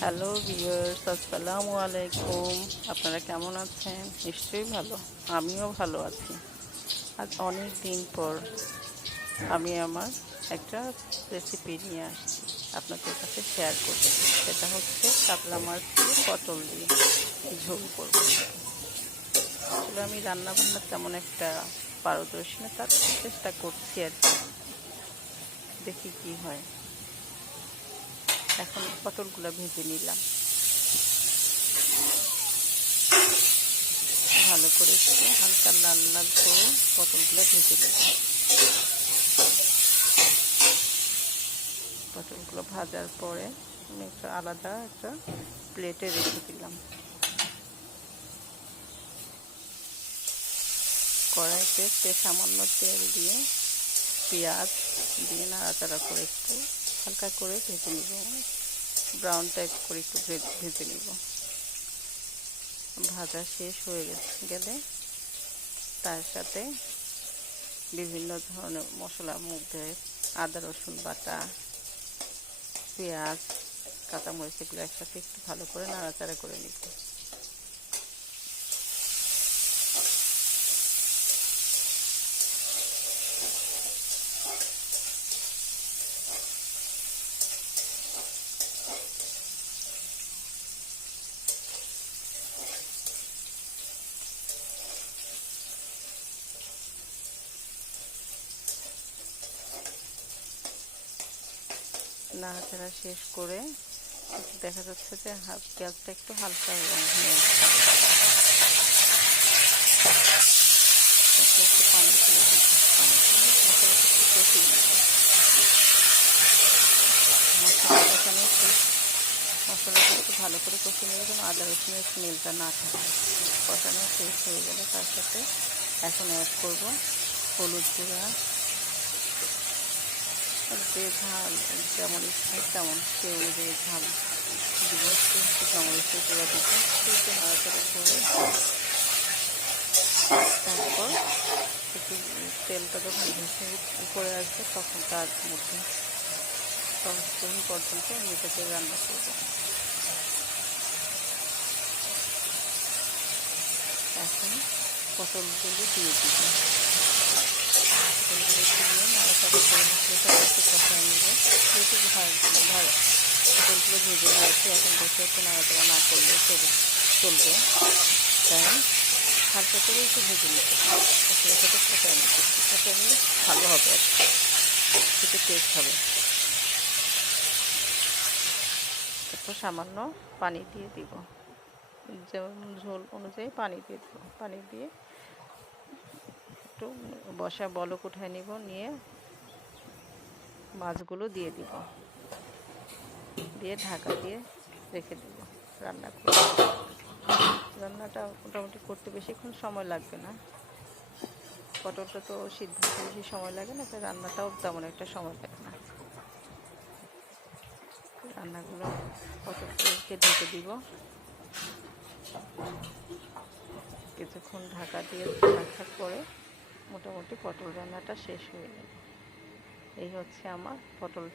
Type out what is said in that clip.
Hello viewers, আসসালামু আলাইকুম। আপনারা কেমন আছেন? নিশ্চয়ই ভালো। আমিও ভালো আছি। আজ অনেক দিন পর আমি আমার একটা রেসিপি নিয়ে আসছি, আপনাদের কাছে শেয়ার করছি। সেটা হচ্ছে কাতলা মাছ দিয়ে পটল দিয়ে ঝোল করবো। আসলে আমি রান্নাবান্না তেমন একটা পারদর্শী না, তার চেষ্টা করছি আর কি। দেখি কি হয়। এখন পটলগুলো ভেজে নিলাম ভালো করে, একটু হালকা লাল লাল করে পটলগুলো ভেজে নেব। পটলগুলো ভাজার পরে আমি একটা আলাদা একটা প্লেটে রেখে দিলাম। কড়াইতে সামান্য তেল দিয়ে পেঁয়াজ দিয়ে নাড়াচাড়া করে একটু হালকা করে ভেজে নিব, ব্রাউন টাইপ করে একটু ভেজে নিব। ভাজা শেষ হয়ে গেলে তার সাথে বিভিন্ন ধরনের মশলার মধ্যে আদা রসুন বাটা, পেঁয়াজ, কাঁচামরিচ এগুলো একসাথে একটু ভালো করে নাড়াচাড়া করে নিব। নাড়াচাড়া শেষ করে দেখা যাচ্ছে যে পেঁয়াজটা একটু হালকা রং হয়ে একটু পানি দিয়ে দিই। পানি দিয়ে মশলাটা একটু কষিয়ে নেব। মশলাটা একটু ভালো করে কষিয়ে নেবে, যেন আদা রসুনের স্মেলটা না থাকে। কষানো শেষ হয়ে গেলে তার সাথে এখন অ্যাড করব হলুদ গুঁড়া, যে ঝাল যেমন ইচ্ছা তেমন সেই অনুযায়ী ঝাল দিব, একটু চামচের গুঁড়া দিব, একটু নাড়াচাড়া করে তারপর একটু তেলটা যখন ভেসে উপরে আসবে তখন তার মধ্যে 10 মিনিট পর্যন্ত মেঝেতে রান্না করব। এখন পটলগুলো দিয়ে দিব। পটলগুলো দিয়ে নাড়াচাড়া করে মশলাটা একটু কষায় নেব। যেহেতু পটলগুলো ভেজে নিয়েছি, এখন বেশি একটু নাড়াচাড়া না করলে চলবে, তাই হালকা করে একটু ভেজে নিতে মশলার সাথে কষায় নিতে। কষায় নিলে ভালো হবে আর কি, খেতে টেস্ট হবে। তারপর সামান্য পানি দিয়ে দিব, যেমন ঝোল অনুযায়ী পানি দিয়ে দিব। পানি দিয়ে একটু বলক উঠায় নিব, নিয়ে মাছগুলো দিয়ে দিব, দিয়ে ঢাকা দিয়ে রেখে দেব রান্না করে। রান্নাটা মোটামুটি করতে বেশিক্ষণ সময় লাগবে না। পটলটা তো সিদ্ধ হতে বেশি সময় লাগে না, তাই রান্নাটাও তেমন একটা সময় লাগে না। রান্নাগুলো পটলকে ঢেকে দিব, কিছুক্ষণ ঢাকা দিয়ে রাখার পরে মোটামুটি পটল রান্নাটা শেষ হয়ে যাবে। এই হচ্ছে আমার পটল